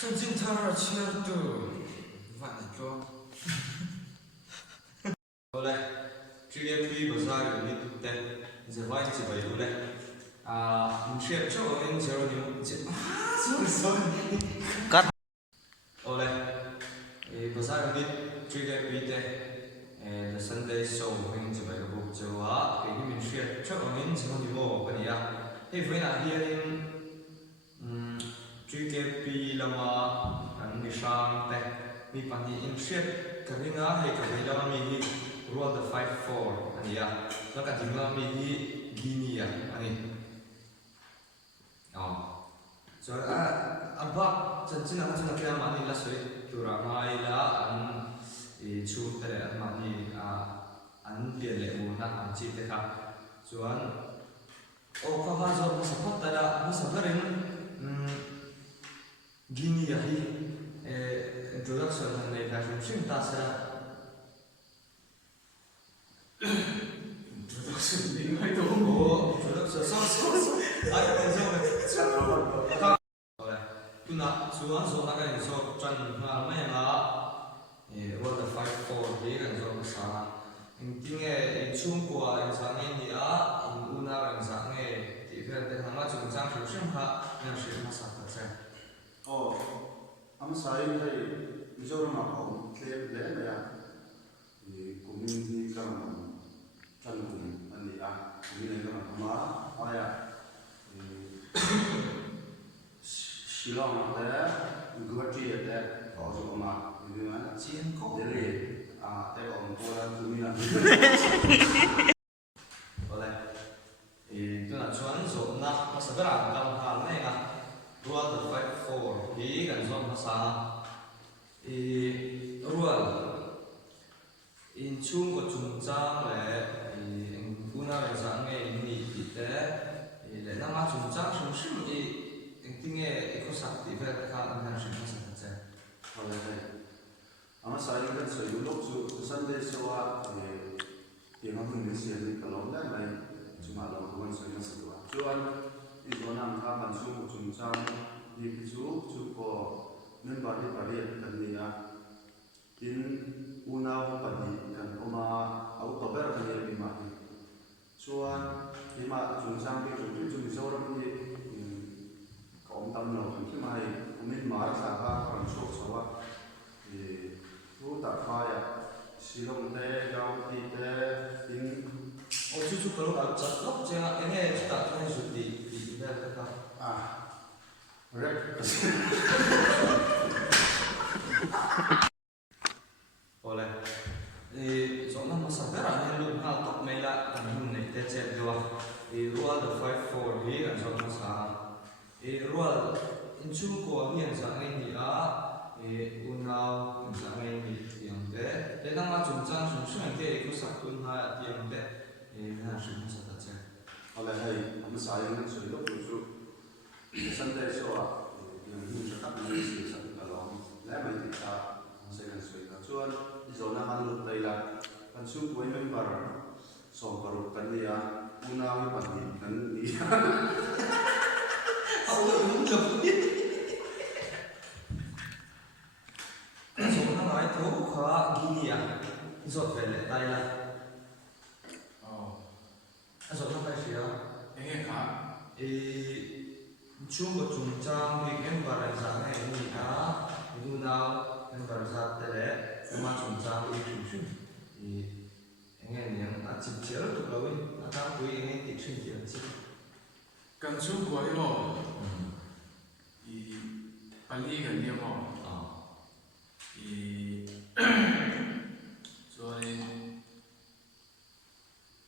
真正他切的晚了就。好嘞，这个推不是有你对的，这外地不有嘞。你是这个人叫你这sorry。好嘞，不是有你这个对的，the Sunday show 我这个不就啊，给你们是这个人叫你我不你啊，你回来hier truy ke pi lama an mi sang te mi pani in shet ka ringa he ka lama mi hi rual the 54 ania la ka dinga mi hi ginia ani so aba chen chen ka chen ka ma ni la soi tura mai la an chu te an ma ni an pia le u na an chi te kha chuan kha ha zo ma support ta da ma sabarin Gini ya hi introduction ng may fashion sim ta sa introduction din ay to introduction so ay so tuna suan so na kan so chan na mai nga what the fight for hi kan so sa intinge chung kwa in sa nge ya in una ran sa nge ti fer te hanga chung chang sim ha na sim ma sa ta sa I'm sorry, I don't know clear there. The community come and the community come Shillong there, Guwahati there, also Oma, Chien Ko, they on Poland community. Itu nak cuan so nak masa berang dalam hal ni kan. Rual the fight for hi kan zon masa rual in chung ko chung chang le guna le sang nge ni ti te le na ma chung chang shum shum tinge ko sak ti ve ka na shum sa ta che I'm sorry that so you look to Sunday so you know when you see the kalong da mai cuma lo kuan so na sa tuan Izona ang kapan suko chungchang di kisu suko member di pariat kaniya in una padi kan oma autober kaniya bimaki suan lima chungchang di chung sauram di kaum tamno kan kimai umin mar saha kan sok sawa di tu tak kaya silong te gau ti te in cucu kalau tak cakap jangan ini tak kena suti rep oleh soalnya masa berang yang lu hal tak mela kan nih tecet dua rual the 54 hi kan soalnya masa rual incu ko hi yang sang ini unau yang sang ini yang deh dan nama jumjang sumsum yang deh ikut sakun ha yang deh那是不是大家？后来我们啥人水都不出，现在说是他们是什么了？来没得啥，我们现在水的，主要你说那还路对了，但是我们把送到路跟你啊，我那会把你跟你，好有种。从那来头夸给你啊，你说对了，对了。Asal nak kasih ya? Ini kah? Cuma cungcang bikin barang sana ini itu now yang barang sana tele, cuma cungcang itu sih. Ingin yang acip cil tu kawin, atau kau ingin tiksin cil cil. Kan su gua ini mau, pagi kan dia mau, soalnya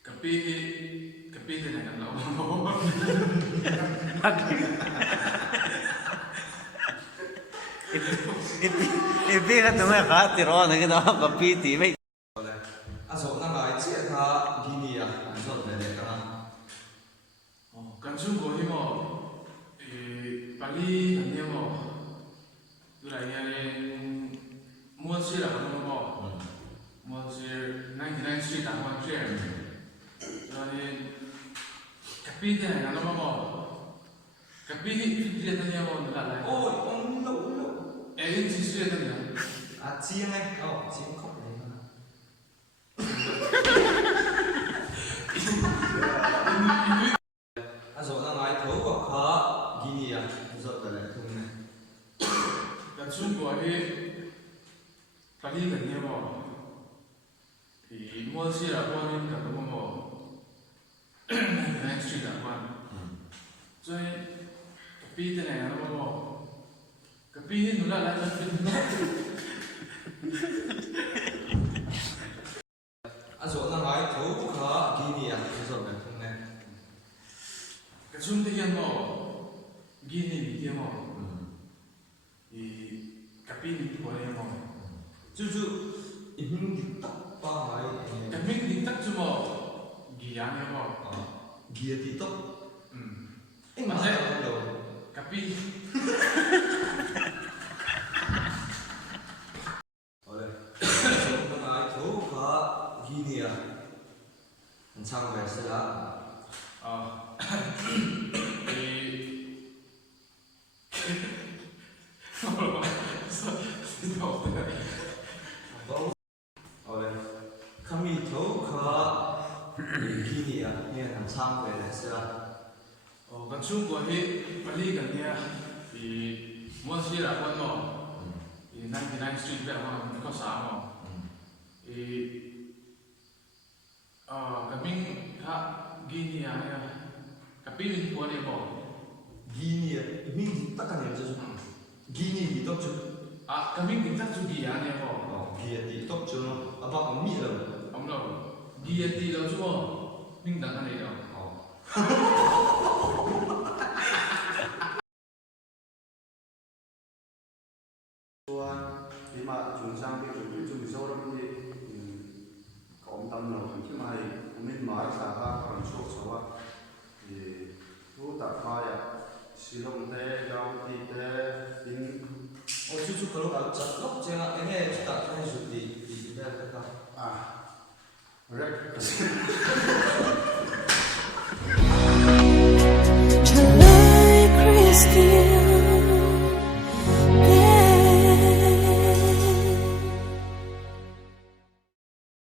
Tapi dia nak lawan. Ipi ka tumay ka tiro na kita kapiti may. Asal nak ay cik ka gini ya, asal beli ka. Kan su gua ini mau, pagi kan dia mau, tu lagi ada mua sih lah kan mau, mua sih nanti sih tak mau sih. Jadi kapit ni, kalau mau kapit dia tanya mau nak lagi. Oh, xiên anh xiên khóc này rồi là ngài thấu của khó ghi à rồi là lại thùng này gần chung của cái Bali gần như mà thì mua xe là quan nên cả nó mà này street là quan rồi cái pi thế này nó mà cái pi nó là cái pi rồi là ngài thấu của khó ghi à rồi lại thùng này cái chung thì mà ghi này thì mà thì cái pi này của này mà chú mình đi tóc ba ngày cái mình đi tắt chứ mà ghi ăn này mà ghi đi tóc anh mà thấy sao đâu cái pi rồi rồi là ngài thấu của khó ghi à anh sang về sẽ là rồi kami thấu khó ghi à nghe anh sang về sẽ là gần chung của cái Bali gần như thì mua xe là quan mà thì 99 street vậy mà có sáng mà thì cái mình ha ghi như này cái pi mình của này mà ghi mình đi tóc cái này chứ ghi đi tóc chứ cái mình đi tắt chú ghi ăn này mà ghi đi tóc chứ nó bao ông mi rồi ông đâu ghi đi đâu chứ mà mình đặt cái này đâu thì mà chúng sang cái chuẩn bị sâu lắm thì có ông tâm nào khi mà mình nói là ba còn số số thì thu tập khai à sử dụng thế giao thì thế in chú có lúc nào chặt lóc chứ anh nghe chú đặt cái này rồi thì đây là cái à rất